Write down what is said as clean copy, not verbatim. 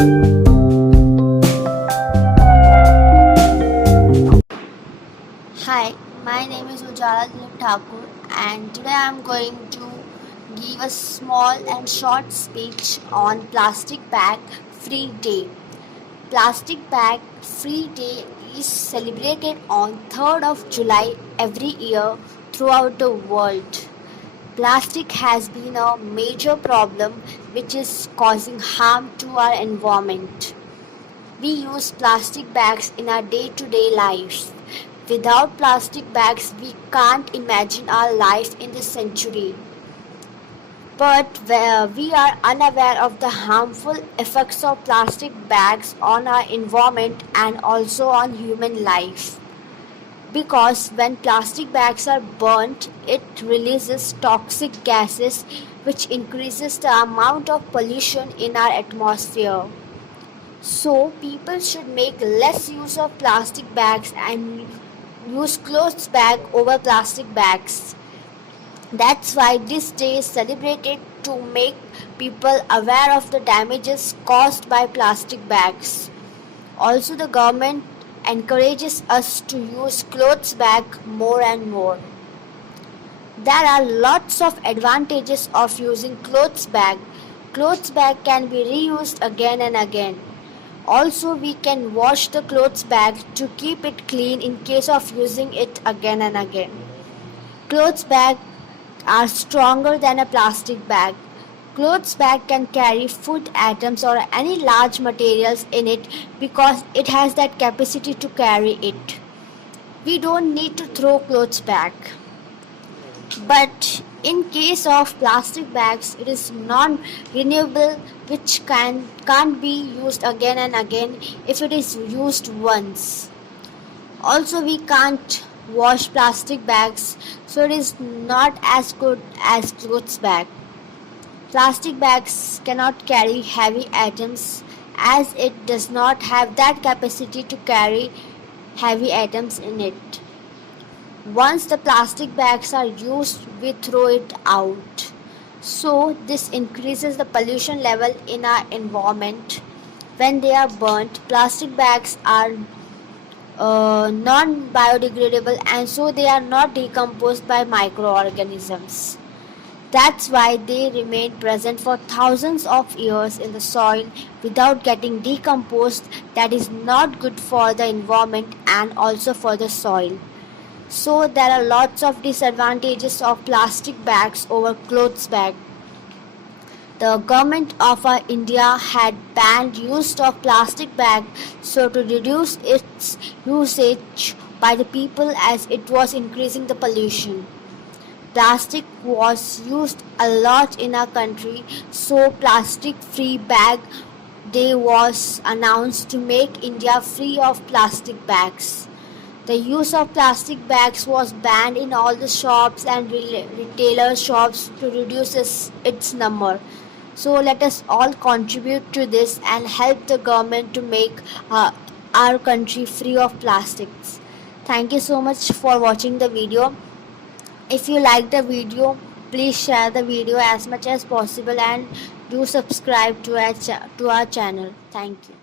Hi, my name is Ujala Dilip Thakur, and today I am going to give a small and short speech on Plastic Bag Free Day. Plastic Bag Free Day is celebrated on 3rd of July every year throughout the world. Plastic has been a major problem which is causing harm to our environment. We use plastic bags in our day-to-day lives. Without plastic bags, we can't imagine our life in this century. But we are unaware of the harmful effects of plastic bags on our environment and also on human life. Because when plastic bags are burnt, it releases toxic gases which increases the amount of pollution in our atmosphere. So people should make less use of plastic bags and use clothes bag over plastic bags. That's why this day is celebrated to make people aware of the damages caused by plastic bags. Also, the government encourages us to use clothes bag more and more. There are lots of advantages of using clothes bag. Clothes bag can be reused again and again. Also, we can wash the clothes bag to keep it clean in case of using it again and again. Clothes bags are stronger than a plastic bag. Clothes bag can carry food items or any large materials in it because it has that capacity to carry it. We don't need to throw clothes bag. But in case of plastic bags, it is non-renewable, which can't be used again and again if it is used once. Also, we can't wash plastic bags, so it is not as good as clothes bag. Plastic bags cannot carry heavy items as it does not have that capacity to carry heavy items in it. Once the plastic bags are used, we throw it out. So this increases the pollution level in our environment. When they are burnt, plastic bags are non-biodegradable and so they are not decomposed by microorganisms. That's why they remain present for thousands of years in the soil without getting decomposed. That is not good for the environment and also for the soil. So there are lots of disadvantages of plastic bags over clothes bag. The government of India had banned use of plastic bag so to reduce its usage by the people as it was increasing the pollution. Plastic was used a lot in our country, so plastic free bag day was announced to make India free of plastic bags. The use of plastic bags was banned in all the shops and retailer shops to reduce its number. So let us all contribute to this and help the government to make our country free of plastics. Thank you so much for watching the video. If you like the video, please share the video as much as possible and do subscribe to our channel. Thank you.